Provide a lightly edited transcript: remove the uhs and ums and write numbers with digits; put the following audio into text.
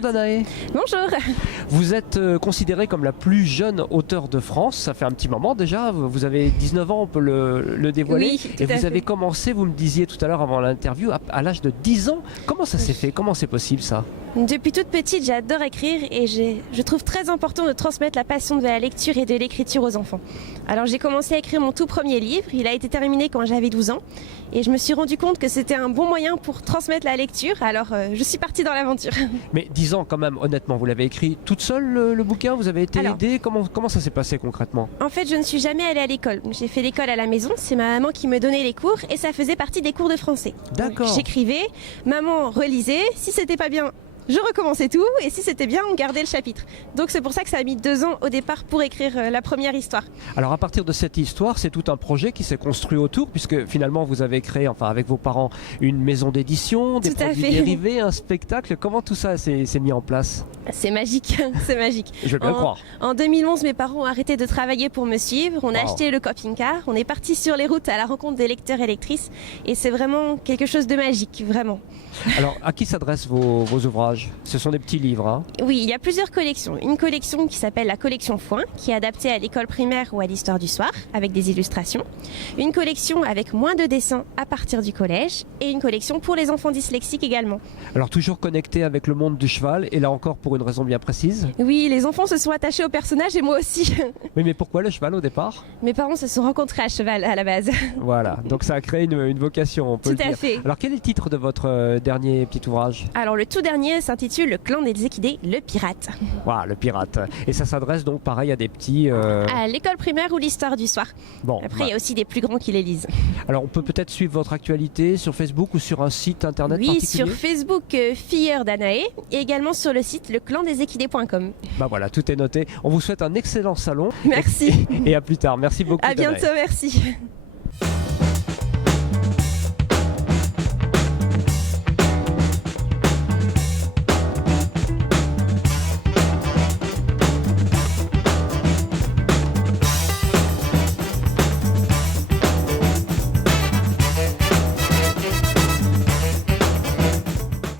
Bonjour Danae. Bonjour. Vous êtes considérée comme la plus jeune auteure de France. Ça fait un petit moment déjà. Vous avez 19 ans, on peut le dévoiler. Oui, et vous avez commencé, vous me disiez tout à l'heure avant l'interview, à l'âge de 10 ans. Comment ça s'est fait? Comment c'est possible ça? Depuis toute petite, j'adore écrire et je trouve très important de transmettre la passion de la lecture et de l'écriture aux enfants. Alors j'ai commencé à écrire mon tout premier livre. Il a été terminé quand j'avais 12 ans et je me suis rendu compte que c'était un bon moyen pour transmettre la lecture. Alors je suis partie dans l'aventure. Mais 10 ans quand même, honnêtement, vous l'avez écrit toute seule le bouquin? Vous avez été aidée? Comment ça s'est passé concrètement? En fait, je ne suis jamais allée à l'école. J'ai fait l'école à la maison. C'est ma maman qui me donnait les cours et ça faisait partie des cours de français. D'accord. J'écrivais, maman relisait. Si c'était pas bien, je recommençais tout et si c'était bien, on gardait le chapitre. Donc c'est pour ça que ça a mis 2 ans au départ pour écrire la première histoire. Alors à partir de cette histoire, c'est tout un projet qui s'est construit autour, puisque finalement vous avez créé, enfin avec vos parents, une maison d'édition, des produits dérivés, un spectacle. Comment tout ça s'est mis en place? C'est magique, c'est magique. Je vais bien le croire. En 2011, mes parents ont arrêté de travailler pour me suivre. On a acheté le camping-car, on est parti sur les routes à la rencontre des lecteurs et lectrices. Et c'est vraiment quelque chose de magique, vraiment. Alors à qui s'adressent vos ouvrages? Ce sont des petits livres, hein? Oui, il y a plusieurs collections. Une collection qui s'appelle la collection Foin, qui est adaptée à l'école primaire ou à l'histoire du soir, avec des illustrations. Une collection avec moins de dessins à partir du collège. Et une collection pour les enfants dyslexiques également. Alors toujours connecté avec le monde du cheval, et là encore pour une raison bien précise? Oui, les enfants se sont attachés au personnage et moi aussi. Oui, mais pourquoi le cheval au départ? Mes parents se sont rencontrés à cheval à la base. Voilà, donc ça a créé une vocation, on peut le dire. Tout à fait. Alors quel est le titre de votre dernier petit ouvrage? Alors le tout dernier s'intitule Le clan des équidés, le pirate. Voilà, le pirate. Et ça s'adresse donc pareil à des petits... À l'école primaire ou l'histoire du soir. Bon, après, il y a aussi des plus grands qui les lisent. Alors on peut peut-être suivre votre actualité sur Facebook ou sur un site internet particulier? Oui, sur Facebook, Filleur Danae, et également sur le site leclandeséquidés.com. Bah voilà, tout est noté. On vous souhaite un excellent salon. Merci. Et à plus tard. Merci beaucoup. À bientôt, Danae. merci.